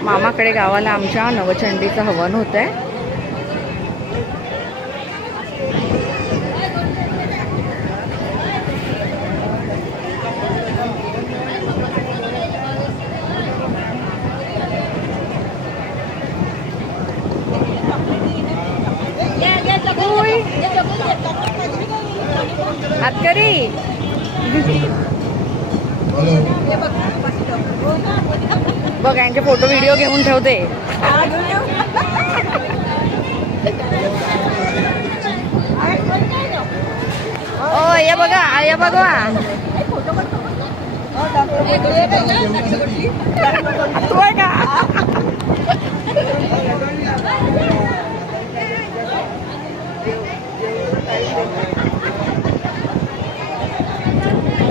मामाकडे गावाला आमच्या नवचंडीचं हवन होत आहे हातकरी बघ यांचे फोटो व्हिडिओ घेऊन ठेवते. ओ ये बघा ये बघा. तू आहे का?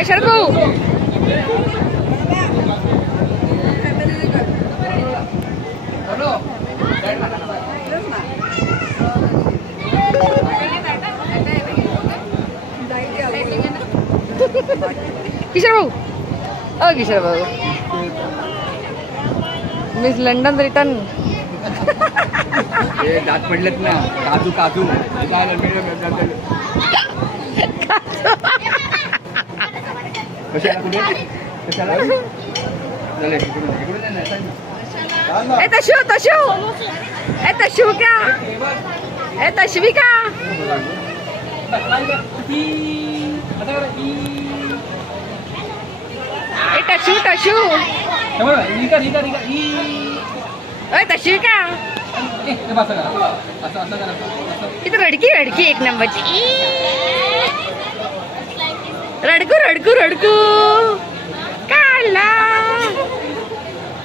ए शरकू किशोर भाऊ. अ किशोर भाऊ. मिस लंडन रिटर्न हे दात पडलेत ना. काजू काजू कशाला कुठे कशाला झाले इकडून इकडून ये ना, सांग ना. ए तशू तशू ए तशू क्या ए तशविका ए टशू टशू हे बघा, इका, इका, इका, ई. ए तशविका ए, हे बघ, असं करा. असं असं करा असं. इथं रडकी रडकी एक नंबरची ई. रडकू रडकू रडकू. काला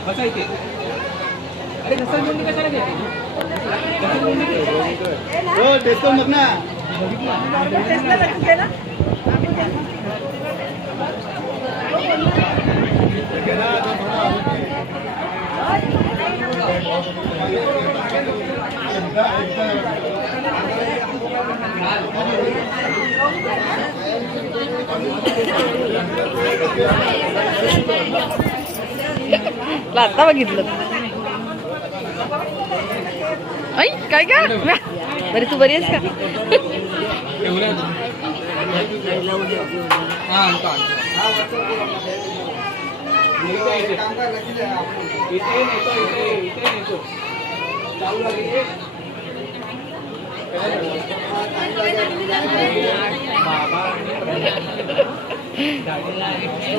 बसा इथे अरे घसरगुंडी कशाला घ्यायची हो देतो मग ना ला आता बघितलं. ऐ काय का बरी तू बरी आहेस का? हा आणतो इथे नेतो इथे इथे नेतो चालू लागेल हे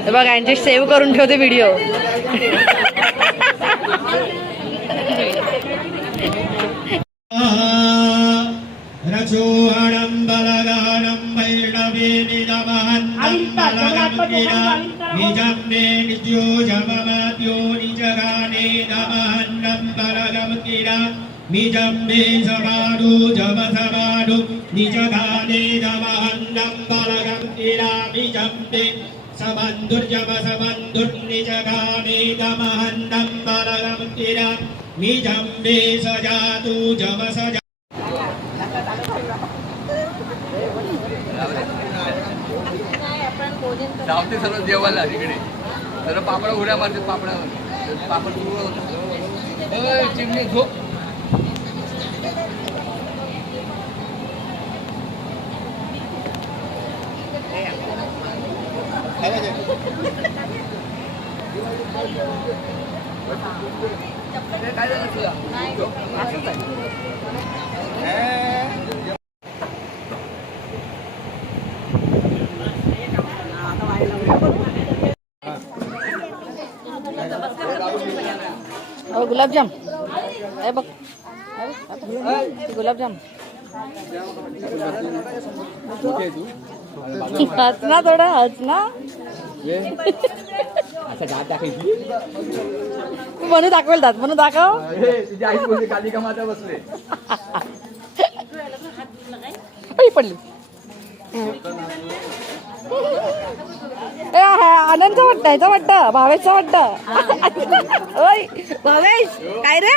बघ यांचे सेव्ह करून ठेवते व्हिडिओ निजं मे समाडो जमसमाडो निजगाने दमहन्नं बलगं किरा निजं मे समन्धुर्जमसमन्धुर्निजगाने दमहन्नं बलगं किरा निजं मे सजातु जमसजा धावते सर्व जेवायला तिकडे. सर्व पापडा उड्या मारते पापडावर. पापड चिमणी झोप काय झालं तुला असंच आहे अहो गुलाबजाम हे बघ हे बघ, हे बघ. गुलाबजाम. हच ना थोडं हच ना. म्हणून दाखवेल दात म्हणून दाखव. तुझी आई बोलते कालिका माता बसले? ऐ, पडली. ए, आनंदचं वाटतं ह्याचं वाटतं भावेशचं वाटतं. भावेश काय रे?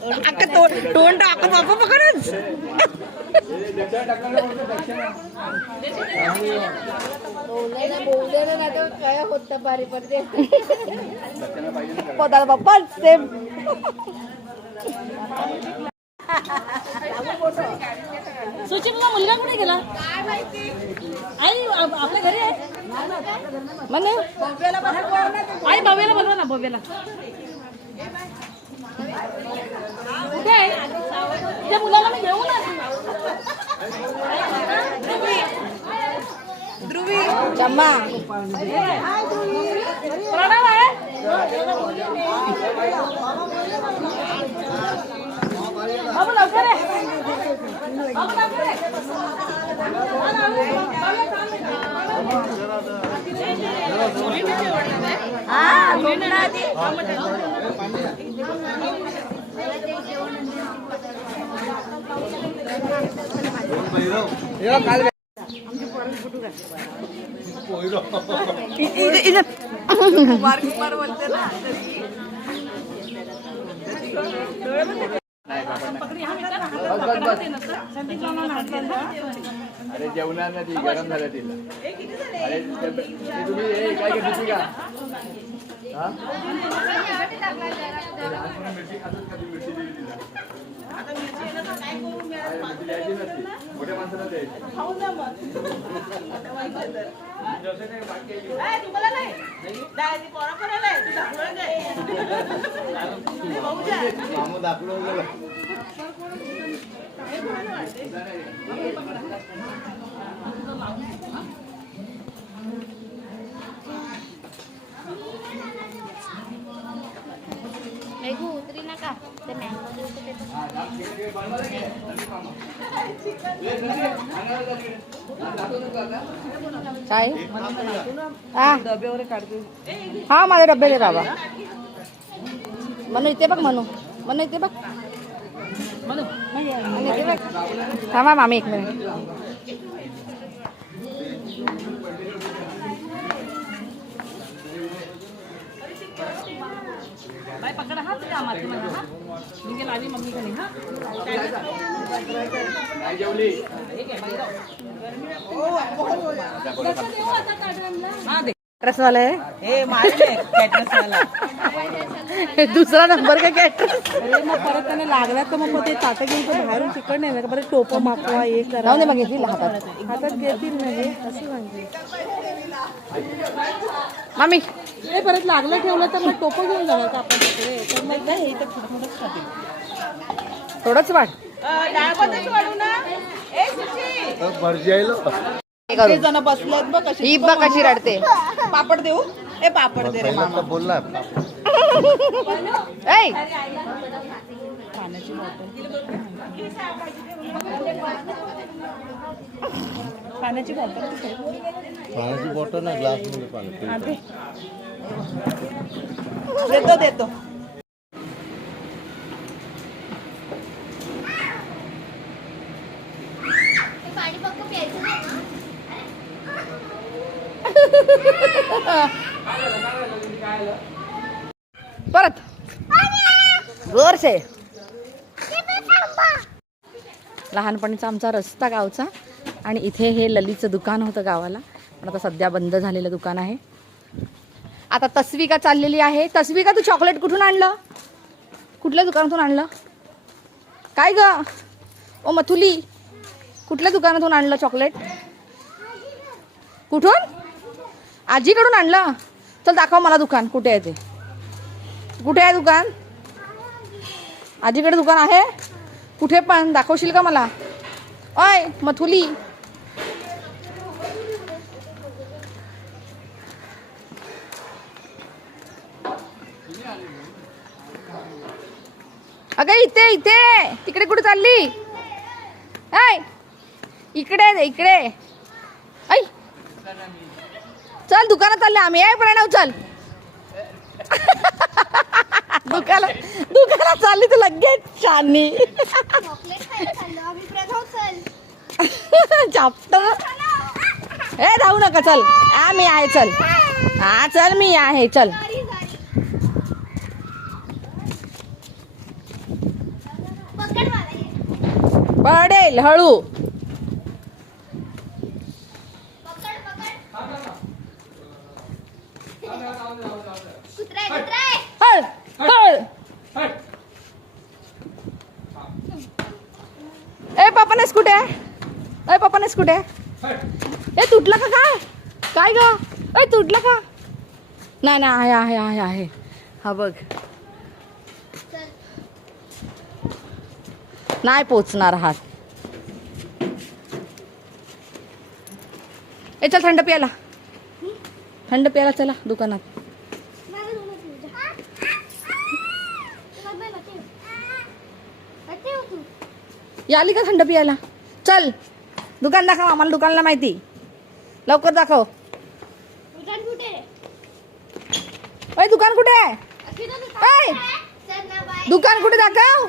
अक्का तो तोंड टाक बापा पकडच. बोलले बाप्पा सेम सुचितला मुलगा कुठे गेला? आई आपल्या घरी आहे? म्हणे आई भव्याला बनवा ना भव्याला कुठे आहे त्या मुलाला मी घेऊ ना आहे बाबू लवकर आहे बाबू लवकर आहे हा अरे जेवणार ना ती गरम झालं तिला. अरे तुम्ही काय घेतली का? हा? लहानपणी मिरची खातच का ती मिरची दिली तिला? अरे, मिरची द्यायची नसती. मोठ्या माणसाला द्यायची. मामू दाखवलं गेलं. मेघू उतरी नका ते मँगो देऊ तर ते हा, दाख- घे- घे, बनवायला घे. नंतर मामा. घे, घे, आणायला जा तिकडे. हा, दाखवतो का आता? काय हा हा माझे डबे दे बाबा म्हणू इथे बघ म्हणू म्हणू इथे बघ म्हणू इथे बघ थांबा मामी एक मिनिट हा आम्हाला म्हणा हा मी गेला आधी मम्मी घरी हा. नाही जेवली हा दे वाले. दुसरा नंबर का कॅटरस मग परत त्याने लागला तर मग ते ताटं घेऊन तो बाहेरून चिकट नाही ना परत टोपं मागवा हे करा. मग घेतली हातात. हातात घेतील ना हे असं सांगते मामी. ते परत लागलं ठेवलं तर मग टोपं घेऊन जाणार का आपण तिकडे? तर मग काय हे तर थोडंच वाढ. हे. जण बसलेत बघ कशी ही बघ कशी रडते. पापड देऊ? ए पापड दे रे मामा ऐ. पाण्याची बॉटल पाण्याची बॉटल? पाण्याची बॉटल ना ग्लासमध्ये पाणी दे. देतो देतो. परत. जोरसे. लहानपणीचा आमचा रस्ता गावचा. आणि इथे हे ललितचं दुकान होतं गावाला. पण आता सध्या बंद झालेलं दुकान आहे. आता तस्विका चाललेली आहे. तस्विका तू चॉकलेट कुठून आणलं? कुठल्या दुकानातून आणलं? काय ग? ओ मथुली कुठल्या दुकानातून आणलं चॉकलेट कुठून? आजीकडून आणलं. चल दाखव मला दुकान. कुठे आहे ते? कुठे आहे दुकान? आजीकडे दुकान आहे? कुठे पण? दाखवशील का मला? ओय मथुली. अगं इथे इथे. तिकडे कुठे चालली? ऐ इकडे इकडे. ऐ. चल दुकानात चालले आम्ही. आहे प्रणव चल. दुकानात दुकानात चालली तर लगेच आम्ही चल. चापट. ए जाऊ नका चल. हा मी आहे चल. हा चल मी आहे चल. पडेल हळू. हळ हळ ए पप्पानेच कुठे? ए पप्पानेच कुठे? ए तुटलं का काय? काय ग? ए तुटलं का? नाही नाही आहे आहे आहे आहे. हा बघ. नाही पोचणार आहात ए चल थंड प्याला थंड प्याला चला दुकानात. या आली का थंड प्यायला? चल. दुकान दाखव आम्हाला दुकानला माहिती. लवकर दाखव. दुकान कुठे आहे? दुकान कुठे दाखव?